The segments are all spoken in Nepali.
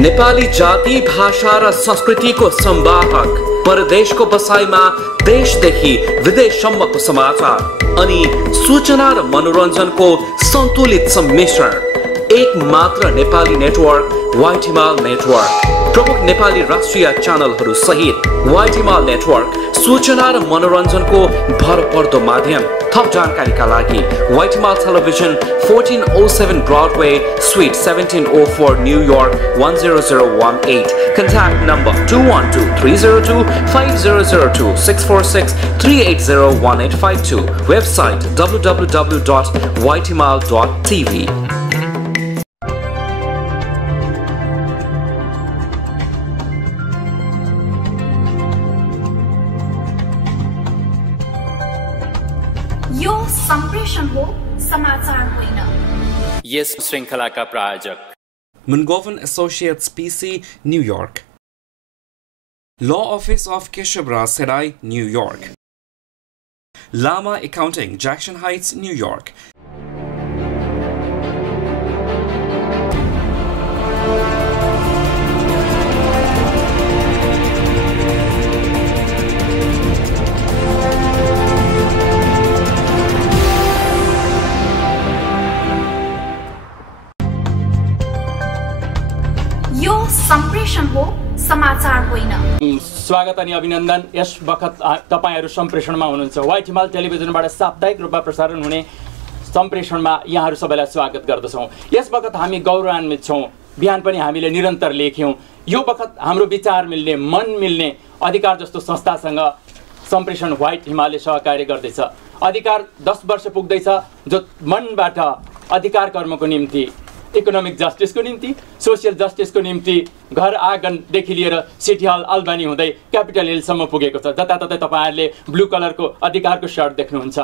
नेपाली जाति भाषा र संस्कृतिको संवाहक परदेशको बसाइमा देशदेखि विदेशसम्मको समाचार अनि सूचना र मनोरञ्जनको सन्तुलित सम्मिश्रण एक मात्र नेपाली नेटवर्क व्हाइट हिमाल नेटवर्क। प्रमुख नेपाली राष्ट्रिय च्यानलहरू सहित व्हाइट हिमाल नेटवर्क सूचना र मनोरञ्जनको भरपर्दो माध्यम। थप जानकारीका लागि व्हाइट हिमाल television 1407 Broadway, Suite 1704, New York 10018. Contact number 212-302-5002-646-380-1852. Website www.whitehimal.tv. यो संप्रेषण हो, समाचार होइन। यस श्रृंखलाका प्रायोजक Mungovan Associates PC, New York. Law Office of Keshavraj Serai, New York. Lama Accounting, Jackson Heights, New York. संप्रेषण हो, समाचार होइन। स्वागत अनि अभिनन्दन। यस वखत तपाईहरु संप्रेषणमा हुनुहुन्छ। व्हाइट हिमाल टेलिभिजनबाट साप्ताहिक रूपमा प्रसारण हुने संप्रेषणमा यहाँहरु सबैलाई स्वागत गर्दछौं। यस वखत हामी गौरवान्वित छौं। बिहान पनि हामीले निरन्तर लेख्यौं। यो वखत हाम्रो विचार मिल्ने, मन मिल्ने अधिकार जस्तो संस्थासँग संप्रेषण व्हाइट हिमालले सहकार्य गर्दैछ। अधिकार 10 वर्ष पुग्दैछ, जो मनबाट अधिकार कर्मको निम्ति, इकोनोमिक जस्टिसको निम्ति, सोशल जस्टिसको निम्ति घर आँगनदेखि लिएर सिटी हल अल्बानी हुँदै क्यापिटल हिलसम्म पुगेको छ। जताततै तपाईहरुले ब्लू कलरको अधिकारको शर्ट देख्नुहुन्छ।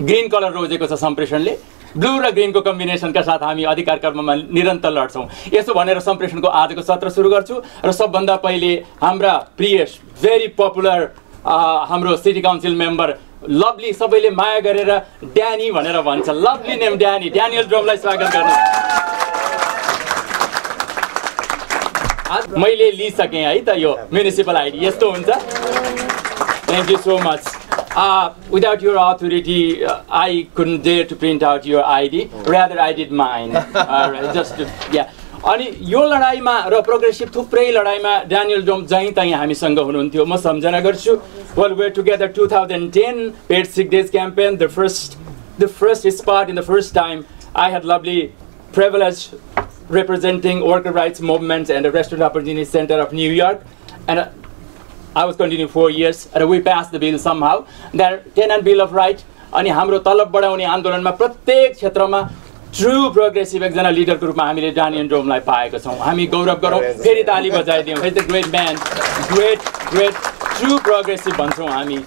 ग्रीन कलर रोजेको छ संप्रेषणले। ब्लू र ग्रीनको कम्बिनेसनका साथ हामी अधिकार कर्ममा निरन्तर लड्छौं। यसो भनेर संप्रेषणको आजको सत्र सुरु गर्छु र सबभन्दा पहिले हाम्रा प्रिय भेरी पपुलर हाम्रो सिटी काउन्सिल मेम्बर लभली, सबैले माया गरेर ड्यानी भनेर भन्छ, लभली नेम ड्यानी, ड्यानियल ड्रोमलाई स्वागत गर्नु। आज मैले लिइसकेँ है त यो म्युनिसिपल आइडी। यस्तो हुन्छ। Thank you so much. Without your authority, I couldn't dare to print out your ID. Rather, I did mine. Just to, yeah. अनि यो लडाईमा र प्रोग्रेसिभ थुप्रै लडाईमा ड्यानियल ड्रोम जहीँ तहीँ हामीसँग हुनुहुन्थ्यो। म सम्झना गर्छु, well, we're together 2010 paid sick days campaign, the first spot in the first time. I had lovely privilege representing worker rights movements and the Restaurant Opportunity Center of New York, and I was continuing 4 years, and we passed the bill somehow, the Tenant Bill of Right. अनि हाम्रो तलब बढाउने आन्दोलनमा प्रत्येक क्षेत्रमा ट्रू प्रोग्रेसिभ एकजना लिडरको रूपमा हामीले ड्यानियल ड्रोमलाई पाएका छौँ। हामी गौरव गरौँ, फेरि ताली बजाइदिउँ। Is the great man, great true progressive भन्छौँ हामी।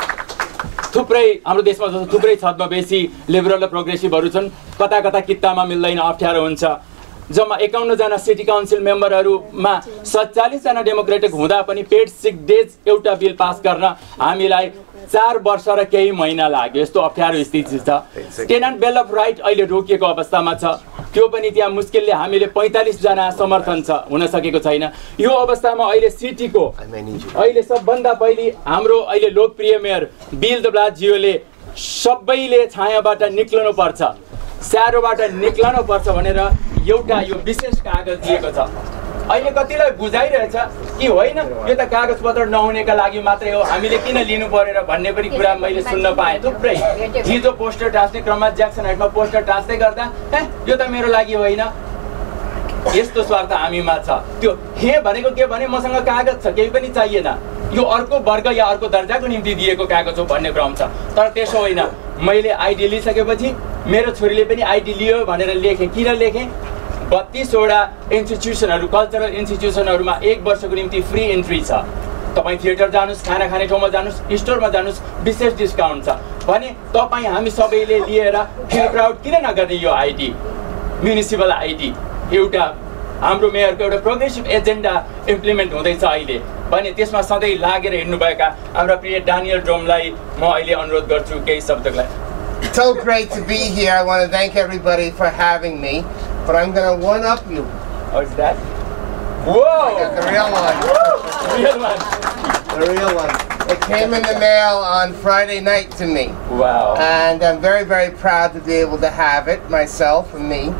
थुप्रै हाम्रो देशमा जस्तो थुप्रै छद्मवेशी लिबरल र प्रोग्रेसिभहरू छन्। कता कता कित्तामा मिल्दैन, अप्ठ्यारो हुन्छ। जम्मा 51 जना सिटी काउन्सिल मेम्बरहरूमा 47 जना डेमोक्रेटिक हुँदा पनि पेड सिक डेज एउटा बिल पास गर्न हामीलाई 4 वर्ष र केही महिना लाग्यो। यस्तो अप्ठ्यारो स्थिति छ। टेनेन्ट बिल अफ राइट अहिले रोकिएको अवस्थामा छ। त्यो पनि त्यहाँ मुस्किलले हामीले 45 जना समर्थन छ, हुन सकेको छैन। यो अवस्थामा अहिले सिटीको अहिले सबभन्दा पहिले हाम्रो अहिले लोकप्रिय मेयर बिल द ब्लाजियोले सबैले छायाबाट निक्लनु पर्छ, स्यारोबाट निक्लनु पर्छ भनेर एउटा यो विशेष कागज दिएको छ। अहिले कतिलाई बुझाइरहेछ कि होइन यो त कागजपत्र नहुनेका लागि मात्रै हो, हामीले किन लिनु परेर भन्ने पनि कुरा मैले सुन्न पाएँ। थुप्रै हिजो पोस्टर टाँच्ने क्रममा ज्याक्सन हाइटमा पोस्टर टाँच्दै गर्दा यो त मेरो लागि होइन, यस्तो स्वार्थ हामीमा छ। त्यो हे भनेको के भने मसँग कागज छ, केही पनि चाहिएन, यो अर्को वर्ग या अर्को दर्जाको निम्ति दिएको कागज हो भन्ने भ्रम छ। तर त्यसो होइन। मैले आइडी लिइसकेपछि मेरो छोरीले पनि आइडी लियो भनेर लेखेँ। किन लेखेँ? 32 वटा इन्स्टिट्युसनहरू, कल्चरल इन्स्टिट्युसनहरूमा 1 वर्षको निम्ति फ्री इन्ट्री छ। तपाईँ थिएटर जानुहोस्, खाना खाने ठाउँमा जानुहोस्, स्टोरमा जानुहोस्, विशेष डिस्काउन्ट छ भने तपाईँ हामी सबैले लिएर फिल्म आउट किन नगर्ने? यो आइडी म्युनिसिपल आइडी एउटा हाम्रो मेयरको एउटा प्रोग्रेसिभ एजेन्डा इम्प्लिमेन्ट हुँदैछ अहिले भने त्यसमा सधैँ लागेर हिँड्नुभएका हाम्रा प्रिय ड्यानियल ड्रोमलाई म अहिले अनुरोध गर्छु केही शब्दलाई। So great to be here. I want to thank everybody for having me, but I'm going to one-up you. What's that? Whoa! The real one. Real one. The real one. It came in the mail on Friday night to me. Wow. And I'm very, very proud to be able to have it, myself and me.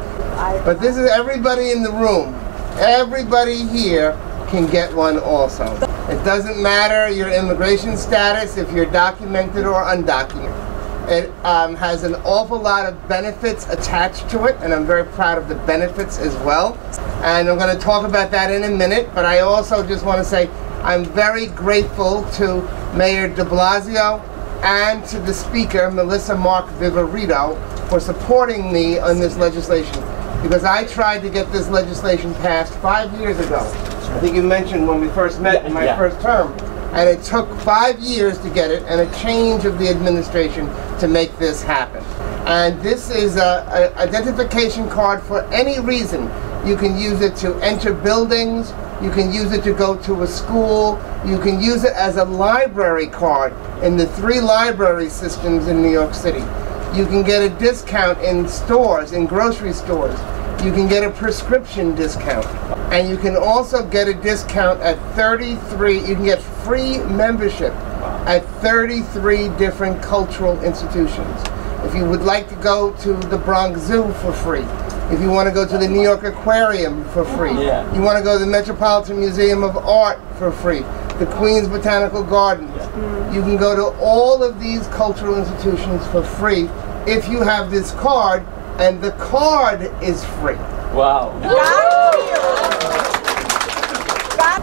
But this is everybody in the room. Everybody here can get one also. It doesn't matter your immigration status, if you're documented or undocumented. It has an awful lot of benefits attached to it, and I'm very proud of the benefits as well. And I'm going to talk about that in a minute, but I also just want to say I'm very grateful to Mayor de Blasio and to the Speaker, Melissa Mark Viverito, for supporting me on this legislation. Because I tried to get this legislation passed 5 years ago. I think you mentioned when we first met in my first term. And it took 5 years to get it, and a change of the administration to make this happen. And this is an identification card for any reason. You can use it to enter buildings, you can use it to go to a school, you can use it as a library card in the 3 library systems in New York City. You can get a discount in stores, in grocery stores. You can get a prescription discount. And you can also get a discount at 33, you can get free membership at 33 different cultural institutions. If you would like to go to the Bronx Zoo for free, if you want to go to the New York Aquarium for free, you want to go to the Metropolitan Museum of Art for free, the Queens Botanical Gardens, you can go to all of these cultural institutions for free if you have this card, and the card is free. Wow.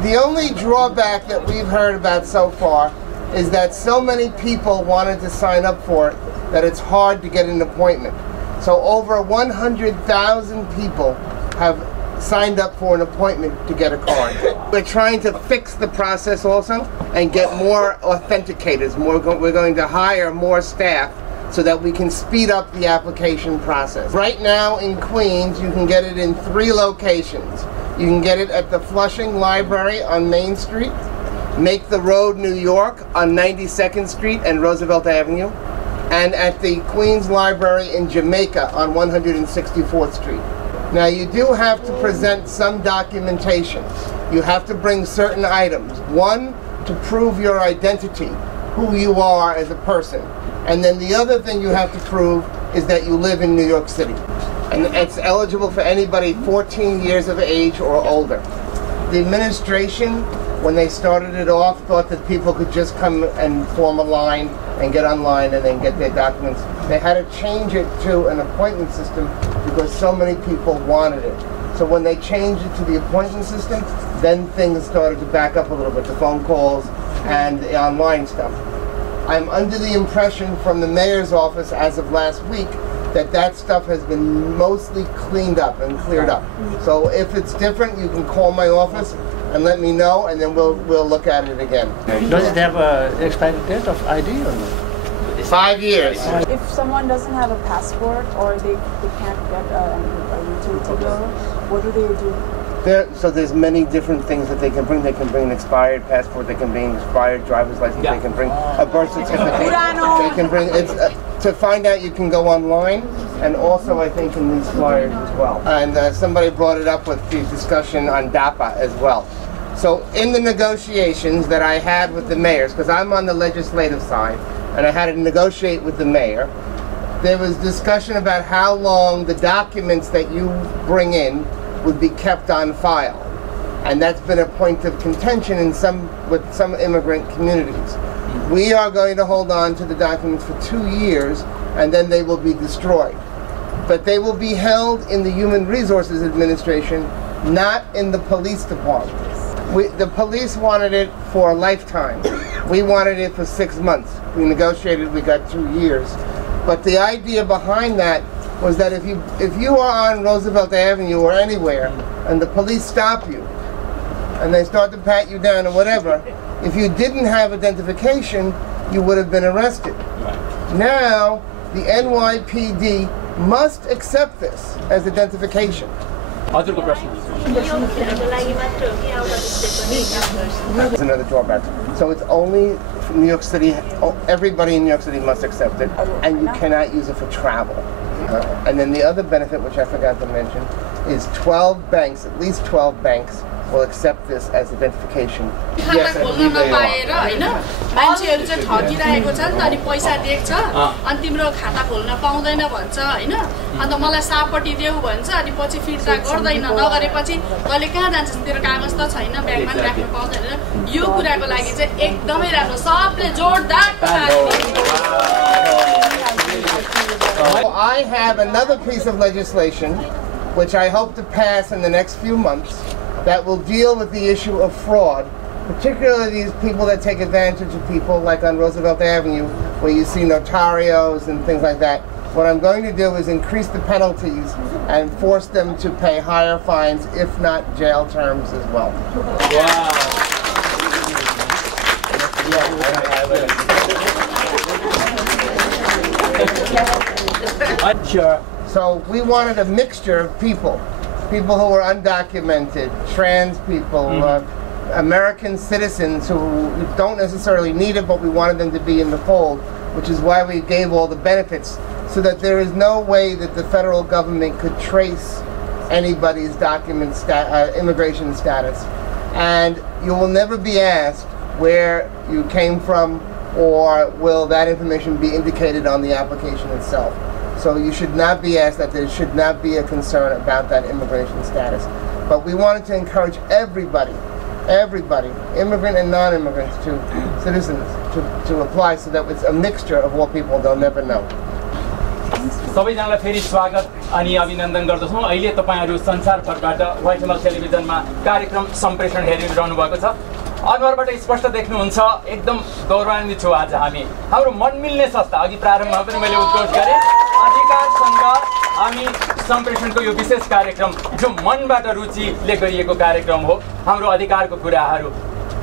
The only drawback that we've heard about so far is that so many people wanted to sign up for it that it's hard to get an appointment. So over 100,000 people have signed up for an appointment to get a card. We're trying to fix the process also and get more authenticators. We're going to hire more staff so that we can speed up the application process. Right now in Queens, you can get it in 3 locations. You can get it at the Flushing Library on Main Street, Make the Road, New York on 92nd Street and Roosevelt Avenue, and at the Queens Library in Jamaica on 164th Street. Now you do have to present some documentation. You have to bring certain items. One, to prove your identity, who you are as a person. And then the other thing you have to prove is that you live in New York City. And it's eligible for anybody 14 years of age or older. The administration, when they started it off, thought that people could just come and form a line and get online and then get their documents. They had to change it to an appointment system because so many people wanted it. So when they changed it to the appointment system, then things started to back up a little bit, the phone calls and the online stuff. I'm under the impression from the mayor's office as of last week that that stuff has been mostly cleaned up and cleared up. So if it's different, you can call my office and let me know, and then we'll look at it again. Does it have an expiry date of ID or not? 5 years. If someone doesn't have a passport or they can't get a utility bill, what do they do? So there's many different things that they can bring. They can bring an expired passport. They can bring an expired driver's license. They can bring a birth certificate. They can bring to find out. You can go online, and also I think in these flyers as well. And somebody brought it up with the discussion on DAPA as well. So in the negotiations that I had with the mayors, because I'm on the legislative side, and I had to negotiate with the mayor, there was discussion about how long the documents that you bring in would be kept on file. And that's been a point of contention with some immigrant communities. We are going to hold on to the documents for 2 years, and then they will be destroyed. But they will be held in the Human Resources Administration, not in the police department. The police wanted it for a lifetime. We wanted it for 6 months. We negotiated, we got 2 years. But the idea behind that was that if you are on Roosevelt Avenue or anywhere and the police stop you and they start to pat you down or whatever, if you didn't have identification, you would have been arrested. Now, the NYPD must accept this as identification. हजुरको प्रश्न There's another drawback. So it's only New York City, everybody in New York City must accept it, and you cannot use it for travel. And then the other benefit, which I forgot to mention, is 12 banks, at least 12 banks, will accept this as identification. Yes, मान्छेहरु चाहिँ ठगिरहेको छ नि त अनि पैसा देख्छ अनि तिम्रो खाता खोल्न पाउँदैन भन्छ हैन अनि मलाई सापटी देऊ भन्छ अनि पछि फिर्ता गर्दैन नगरेपछि तले कहाँ जान्छस् तेरो कागज त छैन ब्याङ्कमा राख्न पाउँदैन यो कुराको लागि चाहिँ एकदमै राम्रो सबले जोडदार I have another piece of legislation which I hope to pass in the next few months that will deal with the issue of fraud, particularly these people that take advantage of people, like on Roosevelt Avenue, where you see notarios and things like that. What I'm going to do is increase the penalties and force them to pay higher fines, if not jail terms as well. Wow. Sure. So we wanted a mixture of people who were undocumented, trans people, American citizens who don't necessarily need it, but we wanted them to be in the fold, which is why we gave all the benefits, so that there is no way that the federal government could trace anybody's immigration status. And you will never be asked where you came from, or will that information be indicated on the application itself. So you should not be asked that. There should not be a concern about that immigration status. But we wanted to encourage everybody, immigrant and non-immigrants, citizens, to apply, so that it's a mixture of what people they'll never know. सबैजनालाई फेरि स्वागत अनि अभिनन्दन गर्दछौँ। अहिले तपाईहरु संसारभरबाट व्हाइट हिमल टेलिभिजनमा कार्यक्रम सम्प्रेषण हेरिरहनु भएको छ। अनुहारबाट स्पष्ट देख्नुहुन्छ एकदम गौरवान्वित छु आज हामी। हाम्रो मन मिल्ने संस्था अघि प्रारम्भमा पनि मैले उद्घोष गरे अधिकारसँग हामी सम्प्रेषणको यो विशेष कार्यक्रम जो मनबाट रुचिले गरिएको कार्यक्रम हो। हाम्रो अधिकारको कुराहरू,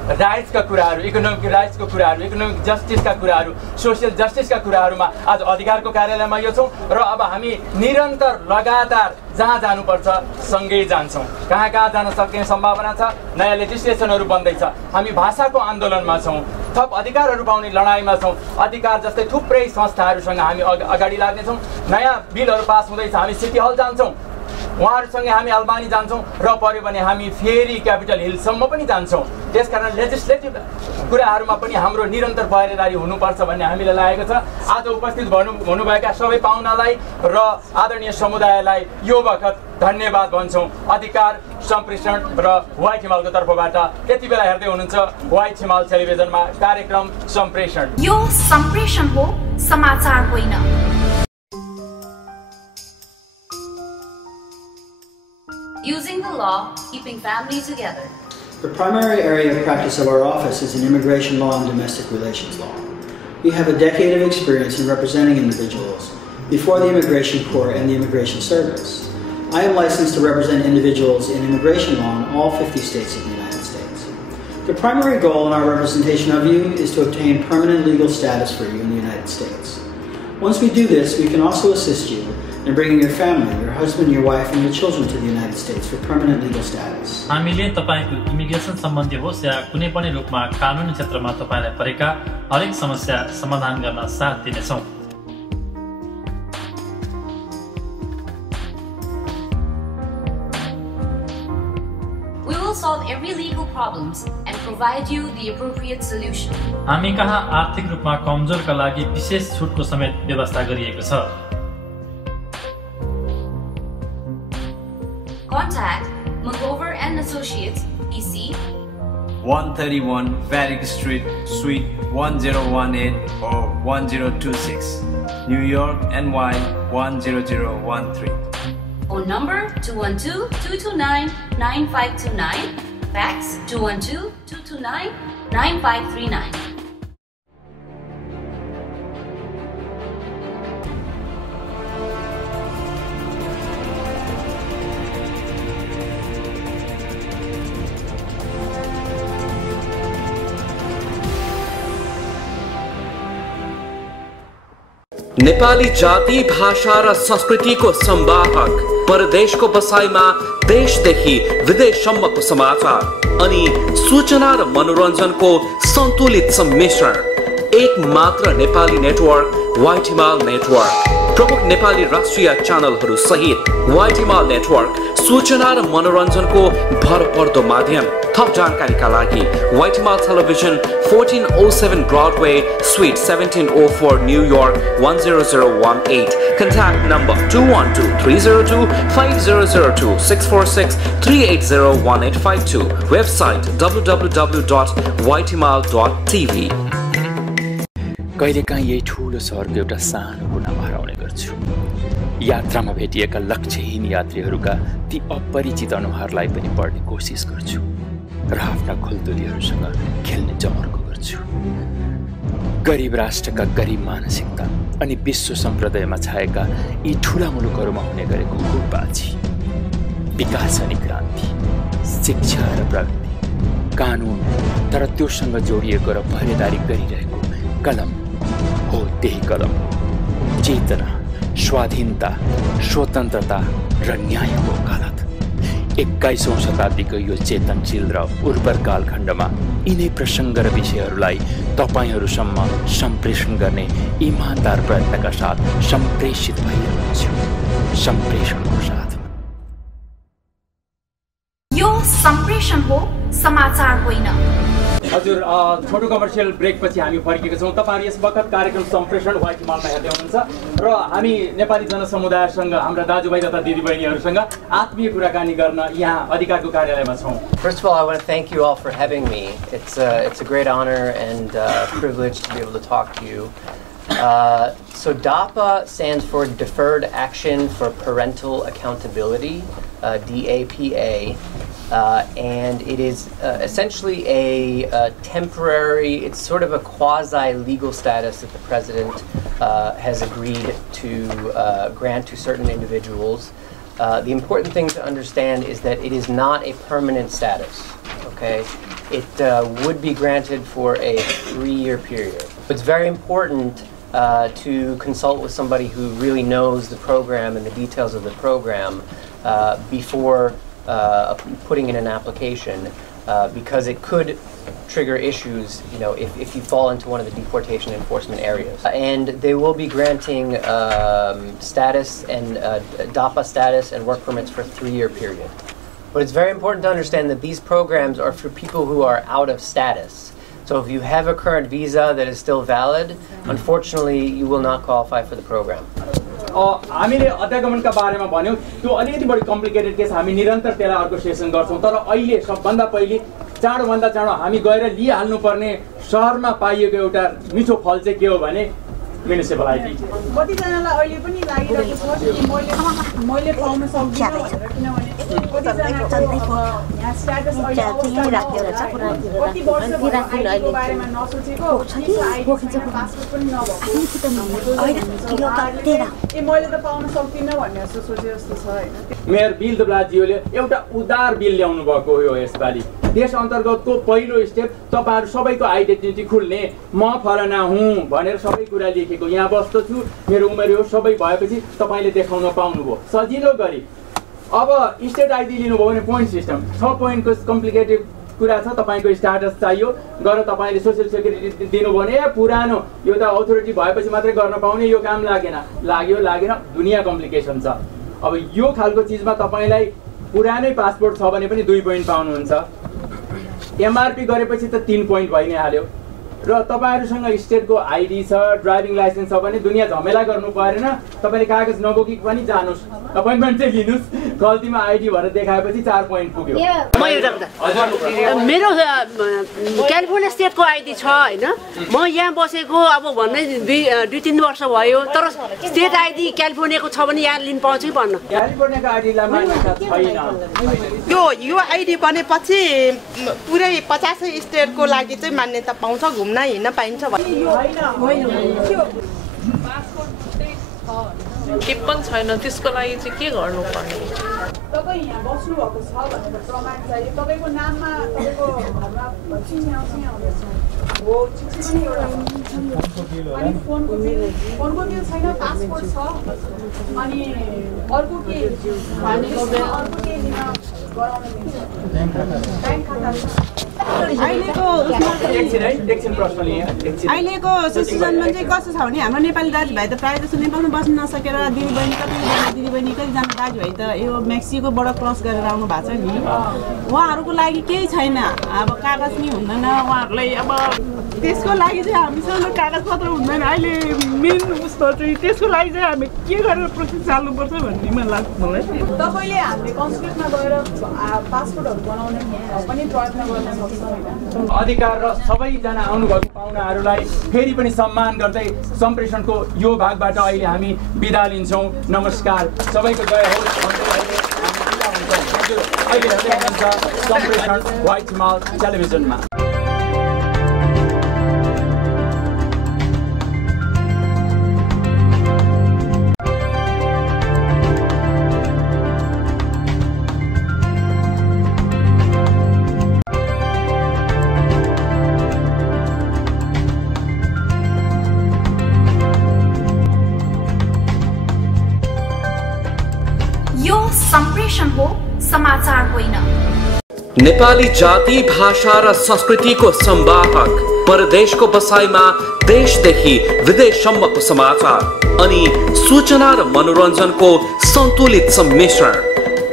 राइट्सका कुराहरू, इकोनोमिक राइट्सको कुराहरू, इकोनोमिक जस्टिसका कुराहरू, सोशल जस्टिसका कुराहरूमा आज अधिकारको कार्यालयमा यो छौँ र अब हामी निरन्तर लगातार जहाँ जानुपर्छ सँगै जान्छौँ। कहाँ कहाँ जान सक्ने सम्भावना छ, नयाँ लेजिस्लेसनहरू बन्दैछ। हामी भाषाको आन्दोलनमा छौँ, थप अधिकारहरू पाउने लडाइँमा छौँ। अधिकार जस्तै थुप्रै संस्थाहरूसँग हामी अगाडि लाग्नेछौँ। नयाँ बिलहरू पास हुँदैछ, हामी सिटी हल जान्छौँ, उहाँहरूसँगै हामी अल्बानी जान्छौँ र पर्यो भने हामी फेरि क्यापिटल हिलसम्म पनि जान्छौँ। त्यसकारण लेजिस्लेटिभ कुराहरूमा पनि हाम्रो निरन्तर पहरेदारी हुनुपर्छ भन्ने हामीलाई लागेको छ। आज उपस्थित हुनुभएका सबै पाहुनालाई र आदरणीय समुदायलाई यो बखत धन्यवाद भन्छौँ। अधिकार सम्प्रेषण र व्हाइट हिमालको तर्फबाट यति बेला हेर्दै हुनुहुन्छ व्हाइट हिमाल टेलिभिजनमा कार्यक्रम सम्प्रेषण। यो सम्प्रेषण हो, समाचार होइन। Using the law, keeping family together. The primary area of practice of our office is in immigration law and domestic relations law. We have a decade of experience in representing individuals before the Immigration Court and the Immigration Service. I am licensed to represent individuals in immigration law in all 50 states of the United States. The primary goal in our representation of you is to obtain permanent legal status for you in the United States. Once we do this, we can also assist you in bringing your family, your husband, your wife, and your children to the United States for permanent legal status. हामीले तपाईको इमिग्रेसन सम्बन्धी होस् या कुनै पनि रूपमा कानुनी क्षेत्रमा तपाईलाई परेका हरेक समस्या समाधान गर्न साथ दिनेछौँ। We will solve every legal problems and provide you the appropriate solution. हामी कहाँ आर्थिक रूपमा कमजोरका लागि विशेष छुटको समेत व्यवस्था गरिएको छ। Contact McGover and Associates, PC, 131 Varick Street, Suite 1018 or 1026, New York, NY 10013. Phone number 212-229-9529, fax 212-229-9539. Nepali जाति भाषा र संस्कृतिको संवाहक, परदेशको बसाइमा देशदेखि विदेशसम्मको समाचार अनि सूचना र मनोरञ्जनको सन्तुलित सम्मिश्रण एक मात्र नेपाली नेटवर्क व्हाइट हिमाल नेटवर्क। प्रमुख नेपाली राष्ट्रिय च्यानलहरू सहित व्हाइट हिमाल नेटवर्क सूचना र मनोरञ्जनको भरपर्दो माध्यम। थप जानकारीका लागि व्हाइट हिमाल television 1407 Broadway, Suite 1704, New York 10018. Contact number 212-302-5002, 646-380-1852. Website www.whitehimal.tv. कहिलेकाहीँ यही ठुलो सहरको एउटा सानो कुनामा हराउने गर्छु। यात्रामा भेटिएका लक्ष्यहीन यात्रीहरूका ती अपरिचित अनुहारलाई पनि पढ्ने कोसिस गर्छु र आफ्ना खुल्दुलीहरूसँग खेल्ने जमर्को गर्छु। गरिब राष्ट्रका गरिब मानसिकता अनि विश्व सम्प्रदायमा छाएका यी ठुला मुलुकहरूमा हुने गरेको गुटबाजी, विकास अनि क्रान्ति, शिक्षा र प्रगति, कानुन तर त्योसँग जोडिएको र पहरेदारी गरिरहेको कलम हो त्यही कलम चेतना, स्वाधीनता, स्वतन्त्रता र न्यायको वकालत। 21औं शताब्दीको यो चेतनशील र उर्वर कालखण्डमा यिनै प्रसङ्ग र विषयहरूलाई तपाईहरूसम्म सम्प्रेषण गर्ने इमानदार प्रयत्नका साथ सम्प्रेषित भइरहन्छु। सम्प्रेषणको साथमा यो सम्प्रेषण हो, समाचार होइन। हजुर, छोटो कमर्सियल ब्रेक पछि हामी फर्केका छौँ। तपाईहरु यस वखत कार्यक्रम सम्प्रेषण व्हाइट हिमालमा हेर्दै हुनुहुन्छ र हामी नेपाली जनसमुदायसँग, हाम्रा दाजुभाइ तथा दिदीबहिनीहरूसँग आत्मीय कुराकानी गर्न यहाँ अधिकारको कार्यालयमा छौँ। First of all, I want to thank you all for having me. It's a great honor and privilege to be able to talk to you. So DAPA stands for Deferred Action for Parental Accountability, DAPA. And it is essentially a temporary, it's sort of a quasi-legal status that the president has agreed to grant to certain individuals. The important thing to understand is that it is not a permanent status, okay? It would be granted for a 3-year period. It's very important to consult with somebody who really knows the program and the details of the program before putting in an application, because it could trigger issues, you know, if you fall into one of the deportation enforcement areas. And they will be granting status and DAPA status and work permits for a 3-year period. But it's very important to understand that these programs are for people who are out of status. So if you have a current visa that is still valid, unfortunately, you will not qualify for the program. हामीले अध्यागमनका बारेमा भन्यौं, त्यो अलिकति बढी कम्प्लिकेटेड केस, हामी निरन्तर त्यसलाई अर्को सेसन गर्छौं। तर अहिले सबभन्दा पहिले चाँडोभन्दा चाँडो हामी गएर लिइहाल्नु पर्ने शहरमा पाइएको एउटा मिठो फल चाहिँ के हो भने म्युनिसिपल आइडी। कतिजनालाई अहिले पनि लागिरहेको छ कि मैले पाउन सक्दिनँ भनेर, किनभने कतिजनाको यहाँ स्ट्याटस अहिले कति वर्ष आइडीको बारेमा नसोचेको, पासपोर्ट पनि नभएको, मैले त पाउन सक्दिनँ भन्ने जस्तो सोचे जस्तो छ हैन। मेयर बिल दुब्लाजीले एउटा उदार बिल ल्याउनु भएको हो यसपालि। त्यस अन्तर्गतको पहिलो स्टेप तपाईहरु सबैको आइडेन्टिटी खुल्ने, म फलाना हुँ भनेर सबै कुरा लेखेको यहाँ बस्दछु, मेरो उमेर हो सबै भएपछि तपाईले देखाउन पाउनुभयो सजिलो गरी। अब स्टेट आइडी लिनुभयो भने पोइन्ट सिस्टम 6 पोइन्टको कम्प्लिकेटेड कुरा छ। तपाईको स्ट्याटस चाहियो, गएर तपाईले सोशल सेक्युरिटी दिनु भने पुरानो यो त अथोरिटी भएपछि मात्रै गर्न पाउने, यो काम लागेन दुनिया कम्प्लिकेसन छ। अब यो खालको चीजमा तपाईलाई पुरानै पासपोर्ट छ भने पनि 2 पोइन्ट पाउनुहुन्छ। एमआरपी गरेपछि त 3 पोइन्ट भइ नै हाल्यो। र तपाईहरुसँग स्टेटको आइडी छ, ड्राइभिङ लाइसेन्स छ भने दुनिया झमेला गर्नु परेन। तपाईले कागज नबोकी पनि जानुस्, अपोइन्टमेन्ट चाहिँ लिनुस्, गल्तीमा आइडी भएर देखाएपछि 4 पोइन्ट पुग्यो। म एउटा मेरो क्यालिफोर्निया स्टेटको आइडी छ हैन, म यहाँ बसेको अब भन्नै 2-3 वर्ष भयो, तर स्टेट आइडी क्यालिफोर्नियाको छ भने यहाँ लिन पाउँछु कि भन्न। क्यालिफोर्नियाको आइडीलाई मान्यता छैन। यो आइडी बनेपछि पुरै 50 स्टेटको लागि चाहिँ मान्यता पाउँछ, घुम्न हिँड्न पाइन्छ के पनि छैन। त्यसको लागि चाहिँ के गर्नुपर्ने? तपाईँ यहाँ बस्नु भएको छ भनेर प्रमाण चाहियो। तपाईँको नाममा तपाईँको घरमा चिठी आउँदैछ हो, चिठी पनि एउटा, अनि फोनको बिल छैन, पासपोर्ट छ, अनि अर्को के लिन गराउन मिल्छ, ब्याङ्क खाता छ। अहिलेको सिचुएसनमा चाहिँ कस्तो छ भने हाम्रो नेपाली दाजुभाइ त प्रायः जस्तो नेपालमा बस्न नसकेर दिदीबहिनी कतिजना दाजुभाइ त यो मेक्सिकोबाट क्रस गरेर आउनु भएको छ नि उहाँहरूको लागि केही छैन अब कागज नि हुँदैन उहाँहरूलाई अब त्यसको लागि चाहिँ हामीसँग कागजपत्र हुँदैन अहिले मेन उसको चाहिँ त्यसको लागि चाहिँ हामी के गरेर प्रोसेस चाल्नुपर्छ भन्ने लाग्छ मलाई तपाईँले हामीले कन्सुलेटमा गएर पासपोर्टहरू बनाउने पनि प्रयत्न गर्न सक्छौँ अधिकार र सबैजना आउनुभएको पाहुनाहरूलाई फेरि पनि सम्मान गर्दै सम्प्रेषणको यो भागबाट अहिले हामी बिदा लिन्छौँ नमस्कार सबैको जय होस् अहिले हेर्दै हुनुहुन्छ सम्प्रेषण व्हाइट हिमाल टेलिभिजनमा सम्प्रेषण हो समाचार होइन नेपाली जाति भाषा र संस्कृतिको संवाहक परदेशको बसाइमा देशदेखि विदेशसम्मको समाचार अनि सूचना र मनोरञ्जनको सन्तुलित सम्मिश्रण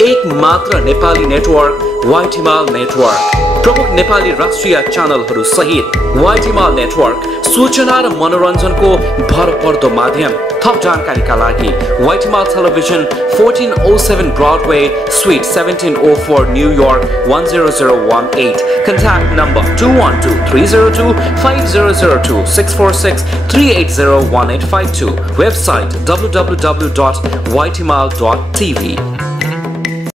एक मात्र नेपाली नेटवर्क व्हाइट हिमाल नेटवर्क प्रमुख नेपाली राष्ट्रिय च्यानलहरू सहित व्हाइट हिमाल नेटवर्क सूचना र मनोरञ्जनको भरपर्दो माध्यम थप जानकारीका लागि व्हाइट हिमाल television 1407 Broadway Suite 1704 New York 10018 contact number 212-302-5002-646-380-1852 website www.whitehimal.tv